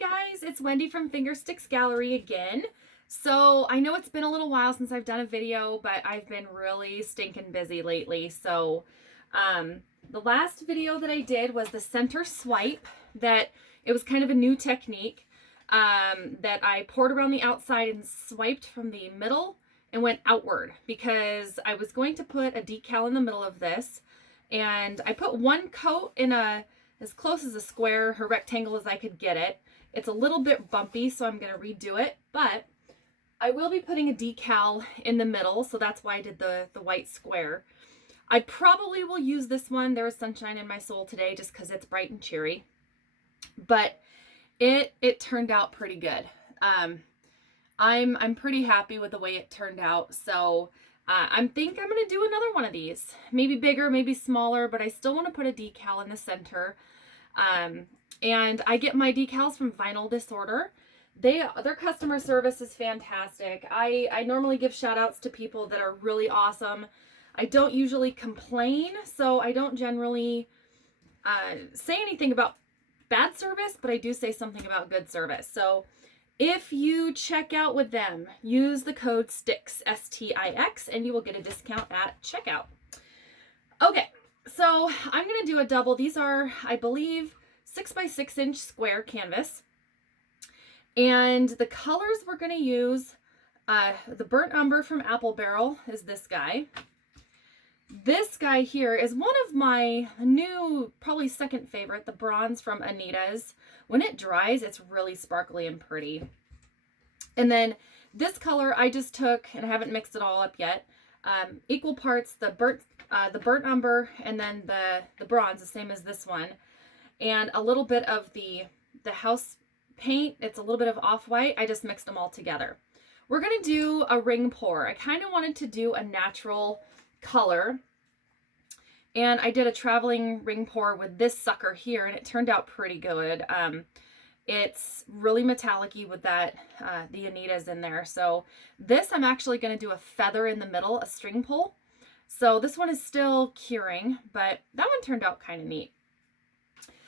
Hi guys, it's Wendy from Fingersticks Gallery again. So I know it's been a little while since I've done a video, but I've been really stinking busy lately. So the last video that I did was the center swipe. That it was kind of a new technique that I poured around the outside and swiped from the middle and went outward because I was going to put a decal in the middle of this, and I put one coat in as close as a square or rectangle as I could get it. It's a little bit bumpy, so I'm going to redo it, but I will be putting a decal in the middle, so that's why I did the white square. I probably will use this one, There is Sunshine in My Soul, today just because it's bright and cheery, but it turned out pretty good. I'm pretty happy with the way it turned out, so I think I'm going to do another one of these. Maybe bigger, maybe smaller, but I still want to put a decal in the center. And I get my decals from Vinyl Disorder. Their customer service is fantastic. I normally give shout outs to people that are really awesome. I don't usually complain, so I don't generally say anything about bad service, but I do say something about good service. So if you check out with them, use the code STIX, S-T-I-X, and you will get a discount at checkout. Okay, so I'm going to do a double. These are, I believe, 6 by 6 inch square canvas. And the colors we're going to use, the Burnt Umber from Apple Barrel is this guy. This guy here is one of my new, probably second favorite, the Bronze from Anita's. When it dries, it's really sparkly and pretty. And then this color I just took, and I haven't mixed it all up yet, equal parts the burnt umber and then the bronze, the same as this one, and a little bit of the house paint. It's a little bit of off-white. I just mixed them all together. We're going to do a ring pour. I kind of wanted to do a natural color, and I did a traveling ring pour with this sucker here, and it turned out pretty good. It's really metallic-y with that, the Anita's in there. So this, I'm actually going to do a feather in the middle, a string pull. So this one is still curing, but that one turned out kind of neat.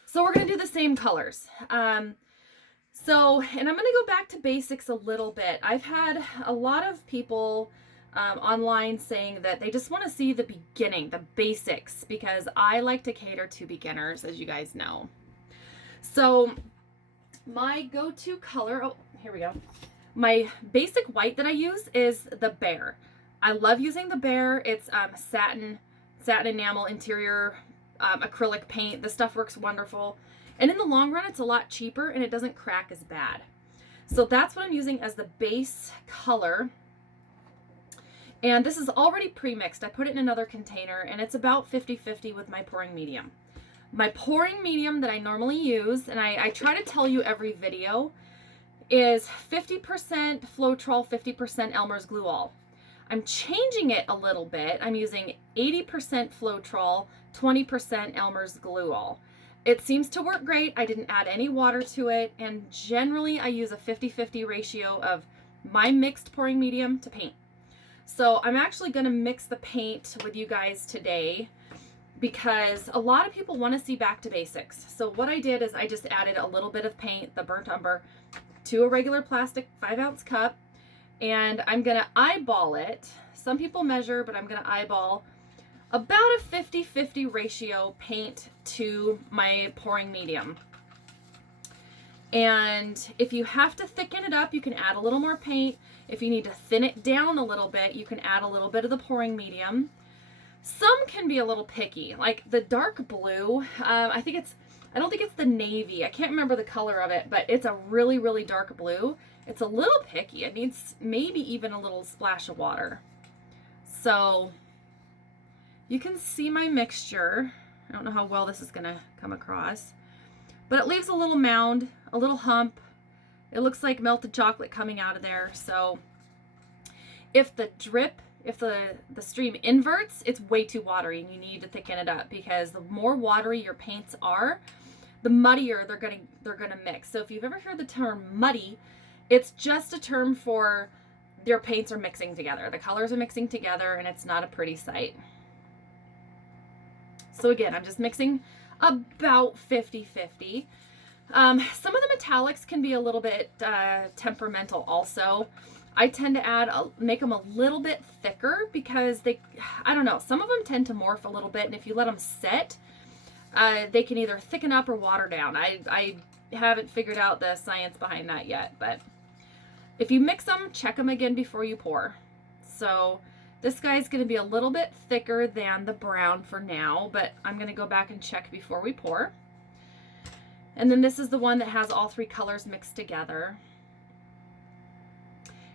So we're going to do the same colors. And I'm going to go back to basics a little bit. I've had a lot of people online saying that they just want to see the beginning, the basics, because I like to cater to beginners, as you guys know. So my go-to color, oh, here we go. My basic white that I use is the Bear. I love using the Bear. It's satin enamel interior acrylic paint. This stuff works wonderful. And in the long run, it's a lot cheaper and it doesn't crack as bad. So that's what I'm using as the base color. And this is already pre-mixed. I put it in another container, and it's about 50-50 with my pouring medium. My pouring medium that I normally use, and I try to tell you every video, is 50% Floetrol, 50% Elmer's Glue All. I'm changing it a little bit. I'm using 80% Floetrol, 20% Elmer's Glue All. It seems to work great. I didn't add any water to it, and generally I use a 50-50 ratio of my mixed pouring medium to paint. So I'm actually going to mix the paint with you guys today because a lot of people want to see back to basics. So what I did is I just added a little bit of paint, the Burnt Umber, to a regular plastic 5-ounce cup, and I'm going to eyeball it. Some people measure, but I'm going to eyeball about a 50-50 ratio paint to my pouring medium. And if you have to thicken it up, you can add a little more paint. If you need to thin it down a little bit, you can add a little bit of the pouring medium. Some can be a little picky, like the dark blue. I don't think it's the navy. I can't remember the color of it, but it's a really, really dark blue. It's a little picky. It needs maybe even a little splash of water. So you can see my mixture. I don't know how well this is going to come across, but it leaves a little mound, a little hump. It looks like melted chocolate coming out of there. So if the stream inverts, it's way too watery and you need to thicken it up, because the more watery your paints are, the muddier they're gonna mix. So if you've ever heard the term muddy, it's just a term for your paints are mixing together. The colors are mixing together and it's not a pretty sight. So again, I'm just mixing about 50-50. Some of the metallics can be a little bit temperamental also. I tend to make them a little bit thicker because I don't know, some of them tend to morph a little bit, and if you let them set, they can either thicken up or water down. I haven't figured out the science behind that yet, but if you mix them, check them again before you pour. So this guy's going to be a little bit thicker than the brown for now, but I'm going to go back and check before we pour. And then this is the one that has all three colors mixed together.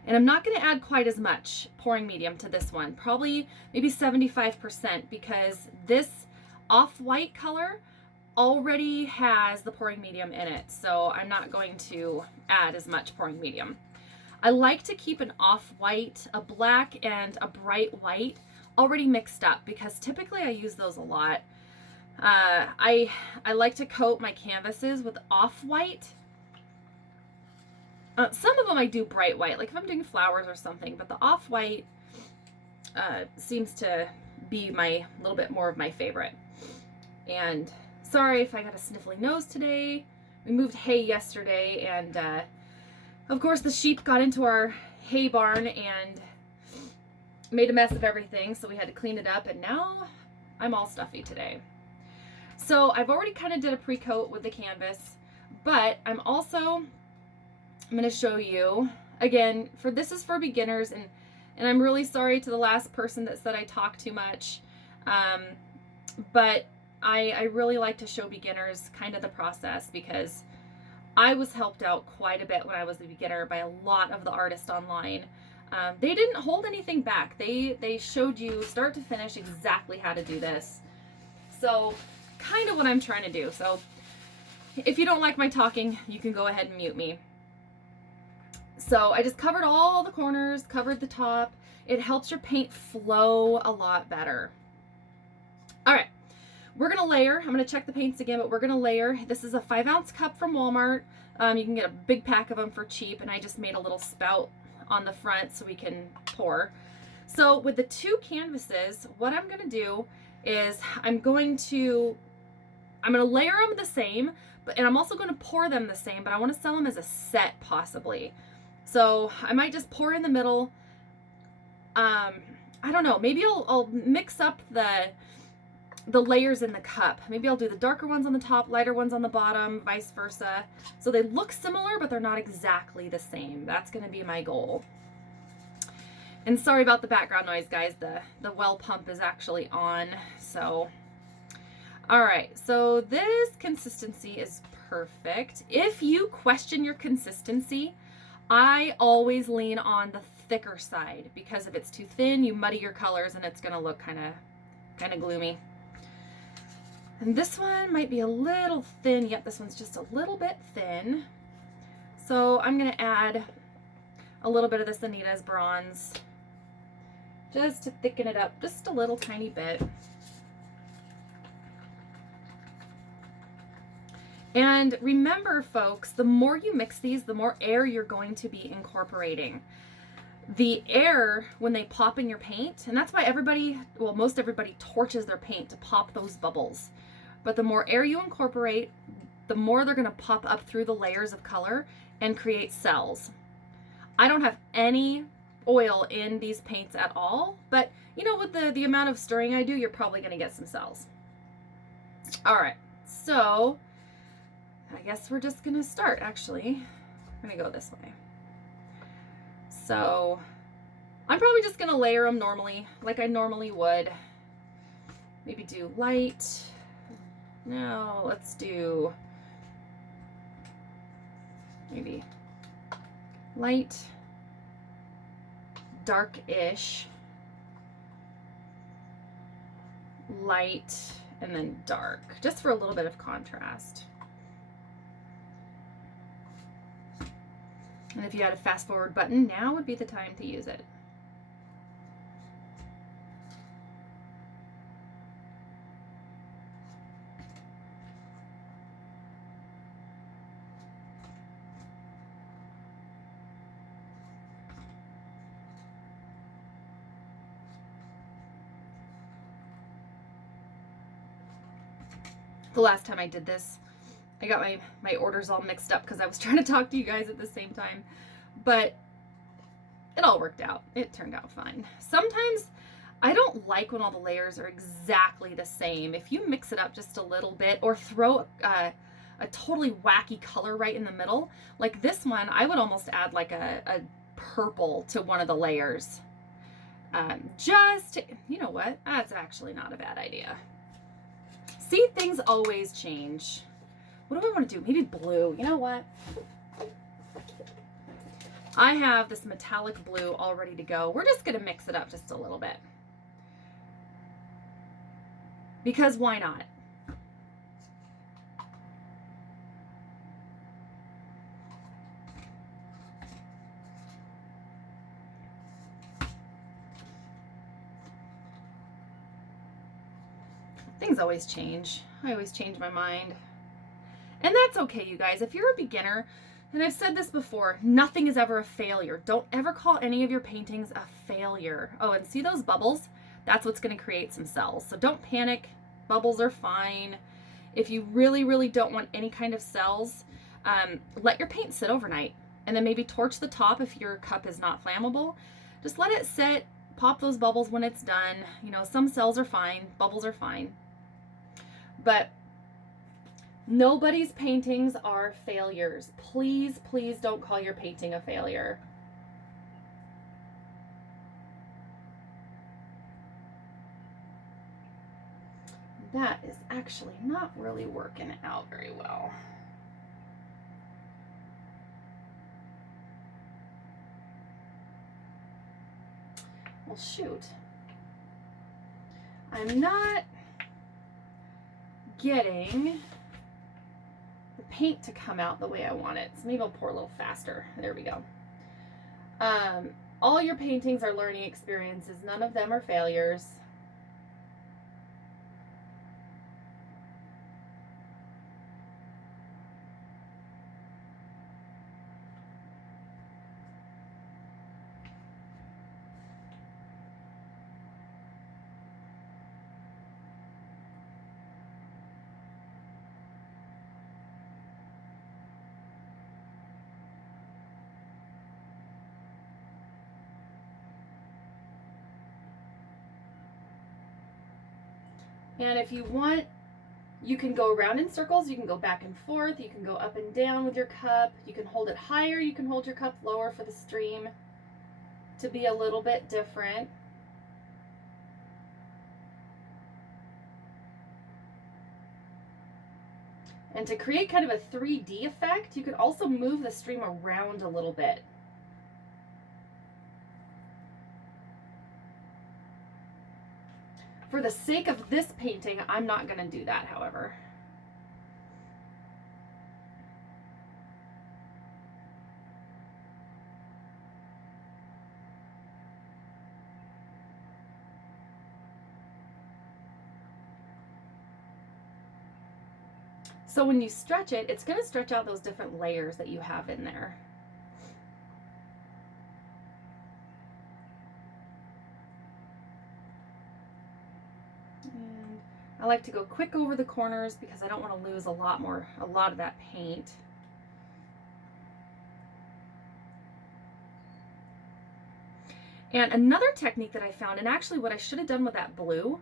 And I'm not going to add quite as much pouring medium to this one, probably maybe 75%, because this off-white color already has the pouring medium in it. So I'm not going to add as much pouring medium. I like to keep an off-white, a black, and a bright white already mixed up because typically I use those a lot. I like to coat my canvases with off-white. Some of them I do bright white, like if I'm doing flowers or something, but the off-white seems to be a little bit more of my favorite. And sorry if I got a sniffly nose today. We moved hay yesterday, and of course the sheep got into our hay barn and made a mess of everything, so we had to clean it up, and now I'm all stuffy today. So I've already kind of did a pre-coat with the canvas, but I'm going to show you again, this is for beginners, and I'm really sorry to the last person that said I talk too much, but I really like to show beginners kind of the process, because I was helped out quite a bit when I was a beginner by a lot of the artists online. They didn't hold anything back. They showed you start to finish exactly how to do this. So kind of what I'm trying to do. So if you don't like my talking, you can go ahead and mute me. So I just covered all the corners, covered the top. It helps your paint flow a lot better. All right, we're gonna layer. I'm gonna check the paints again, but we're gonna layer. This is a 5-ounce cup from Walmart. You can get a big pack of them for cheap, and I just made a little spout on the front so we can pour. So with the two canvases, what I'm gonna do is I'm gonna layer them the same, and I'm also gonna pour them the same, but I wanna sell them as a set possibly. So I might just pour in the middle. I don't know, maybe I'll mix up the layers in the cup. Maybe I'll do the darker ones on the top, lighter ones on the bottom, vice versa. So they look similar, but they're not exactly the same. That's gonna be my goal. And sorry about the background noise, guys. The well pump is actually on, so. All right, so this consistency is perfect. If you question your consistency, I always lean on the thicker side, because if it's too thin, you muddy your colors and it's gonna look kind of gloomy. And this one might be a little thin. Yep, this one's just a little bit thin. So I'm gonna add a little bit of this Anita's bronze just to thicken it up just a little tiny bit. And remember, folks, the more you mix these, the more air you're going to be incorporating. The air, when they pop in your paint, and that's why most everybody torches their paint to pop those bubbles. But the more air you incorporate, the more they're going to pop up through the layers of color and create cells. I don't have any oil in these paints at all, but you know, with the amount of stirring I do, you're probably going to get some cells. All right, so I guess we're just going to start, actually. I'm going to go this way. So I'm probably just going to layer them normally, like I normally would. Maybe do light. No, let's do maybe light, dark-ish, light, and then dark, just for a little bit of contrast. And if you had a fast forward button, now would be the time to use it. The last time I did this, I got my orders all mixed up because I was trying to talk to you guys at the same time. But it all worked out. It turned out fine. Sometimes I don't like when all the layers are exactly the same. If you mix it up just a little bit or throw a totally wacky color right in the middle, like this one, I would almost add like a purple to one of the layers. You know what? That's actually not a bad idea. See, things always change. What do I want to do? Maybe blue. You know what? I have this metallic blue all ready to go. We're just going to mix it up just a little bit. Because why not? Things always change. I always change my mind. And that's okay, you guys. If you're a beginner, and I've said this before, nothing is ever a failure. Don't ever call any of your paintings a failure. Oh, and see those bubbles? That's what's going to create some cells. So don't panic. Bubbles are fine. If you really, really don't want any kind of cells, let your paint sit overnight. And then maybe torch the top if your cup is not flammable. Just let it sit. Pop those bubbles when it's done. You know, some cells are fine. Bubbles are fine. But nobody's paintings are failures. Please, please don't call your painting a failure. That is actually not really working out very well. Well, shoot. I'm not getting the paint to come out the way I want it. So maybe I'll pour a little faster. There we go. All your paintings are learning experiences. None of them are failures. And if you want, you can go around in circles, you can go back and forth, you can go up and down with your cup, you can hold it higher, you can hold your cup lower for the stream to be a little bit different. And to create kind of a 3D effect, you could also move the stream around a little bit. For the sake of this painting, I'm not going to do that, however. So when you stretch it, it's going to stretch out those different layers that you have in there. And I like to go quick over the corners because I don't want to lose a lot of that paint. And another technique that I found, and actually what I should have done with that blue,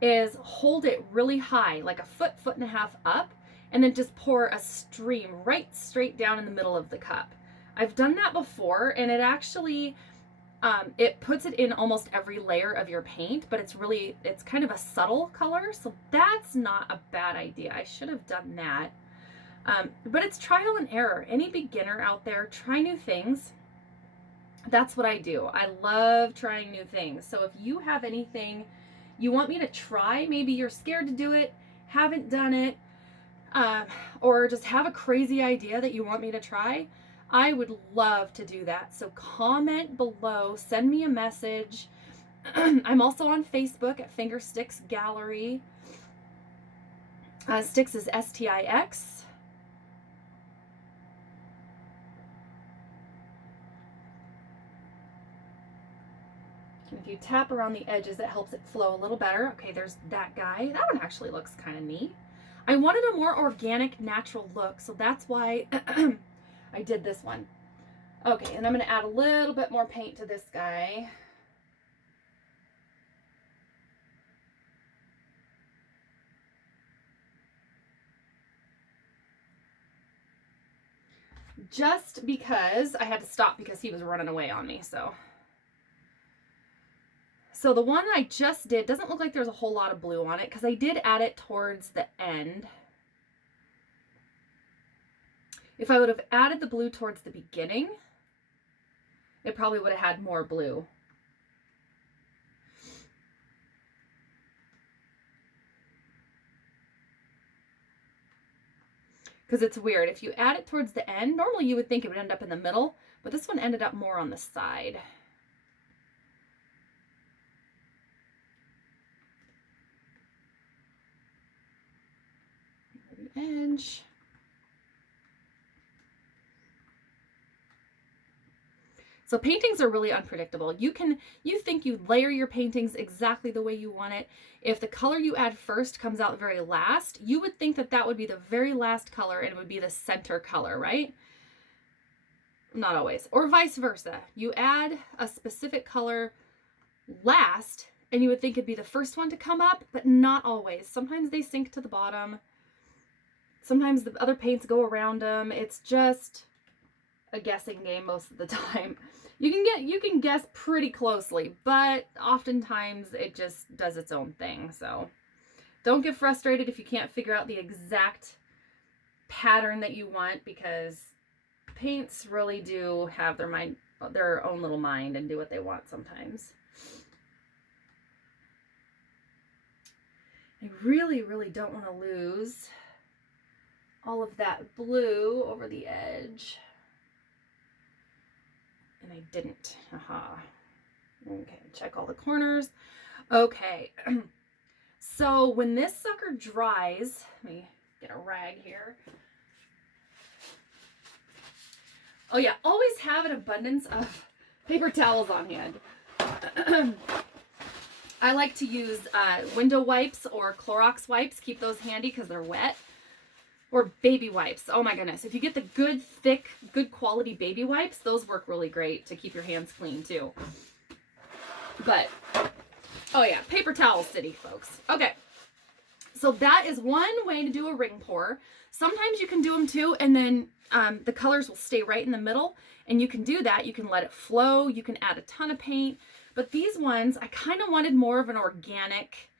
is hold it really high, like a foot, foot and a half up, and then just pour a stream right straight down in the middle of the cup. I've done that before, and it actually, it puts it in almost every layer of your paint, but it's kind of a subtle color, so that's not a bad idea. I should have done that. But it's trial and error. Any beginner out there, try new things. That's what I do. I love trying new things. So if you have anything you want me to try, maybe you're scared to do it, haven't done it, or just have a crazy idea that you want me to try, I would love to do that. So comment below, send me a message. I'm also on Facebook at Finger Sticks Gallery. Sticks is S-T-I-X. And if you tap around the edges, it helps it flow a little better. Okay, there's that guy. That one actually looks kind of neat. I wanted a more organic, natural look, so that's why I did this one. Okay, and I'm going to add a little bit more paint to this guy. Just because I had to stop because he was running away on me, so the one I just did doesn't look like there's a whole lot of blue on it because I did add it towards the end. If I would have added the blue towards the beginning, it probably would have had more blue. Because it's weird. If you add it towards the end, normally you would think it would end up in the middle, but this one ended up more on the side. The edge. So paintings are really unpredictable. You think you layer your paintings exactly the way you want it. If the color you add first comes out very last, you would think that that would be the very last color and it would be the center color, right? Not always. Or vice versa. You add a specific color last and you would think it'd be the first one to come up, but not always. Sometimes they sink to the bottom. Sometimes the other paints go around them. It's just a guessing game most of the time. You can guess pretty closely, but oftentimes it just does its own thing. So don't get frustrated if you can't figure out the exact pattern that you want, because paints really do have their own little mind and do what they want sometimes. I really, really don't want to lose all of that blue over the edge. And I didn't. Aha. Okay, check all the corners. Okay. So when this sucker dries, let me get a rag here. Oh yeah, always have an abundance of paper towels on hand. I like to use window wipes or Clorox wipes. Keep those handy because they're wet. Or baby wipes. Oh my goodness. If you get the good, thick, good quality baby wipes, those work really great to keep your hands clean too. But, oh yeah, paper towel city, folks. Okay. So that is one way to do a ring pour. Sometimes you can do them too, and then the colors will stay right in the middle. And you can do that. You can let it flow. You can add a ton of paint. But these ones, I kind of wanted more of an organic,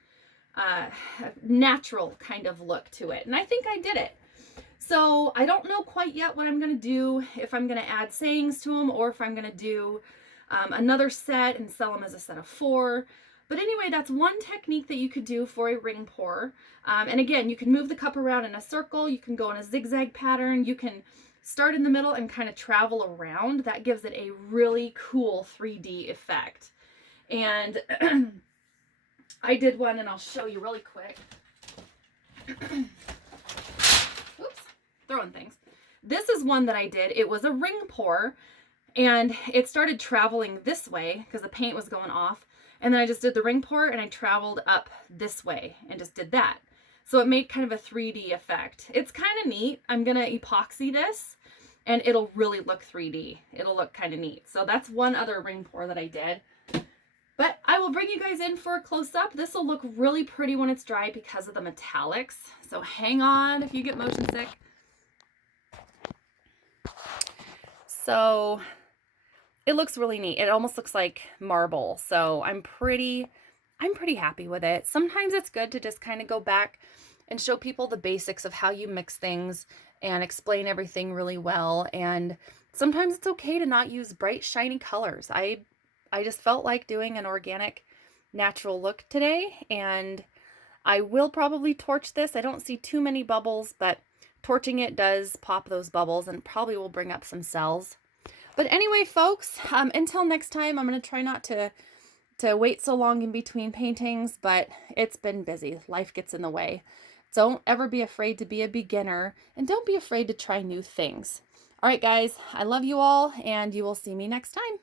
natural kind of look to it. And I think I did it. So I don't know quite yet what I'm going to do, if I'm going to add sayings to them or if I'm going to do another set and sell them as a set of 4. But anyway, that's one technique that you could do for a ring pour. And again, you can move the cup around in a circle. You can go in a zigzag pattern. You can start in the middle and kind of travel around. That gives it a really cool 3D effect. And I did one, and I'll show you really quick. Oops, throwing things. This is one that I did. It was a ring pour, and it started traveling this way because the paint was going off. And then I just did the ring pour, and I traveled up this way and just did that. So it made kind of a 3D effect. It's kind of neat. I'm going to epoxy this, and it'll really look 3D. It'll look kind of neat. So that's one other ring pour that I did. But I will bring you guys in for a close-up. This will look really pretty when it's dry because of the metallics. So hang on if you get motion sick. So it looks really neat. It almost looks like marble. So I'm pretty happy with it. Sometimes it's good to just kind of go back and show people the basics of how you mix things and explain everything really well. And sometimes it's okay to not use bright, shiny colors. I just felt like doing an organic, natural look today, and I will probably torch this. I don't see too many bubbles, but torching it does pop those bubbles and probably will bring up some cells. But anyway, folks, until next time, I'm going to try not to wait so long in between paintings, but it's been busy. Life gets in the way. Don't ever be afraid to be a beginner, and don't be afraid to try new things. All right, guys, I love you all, and you will see me next time.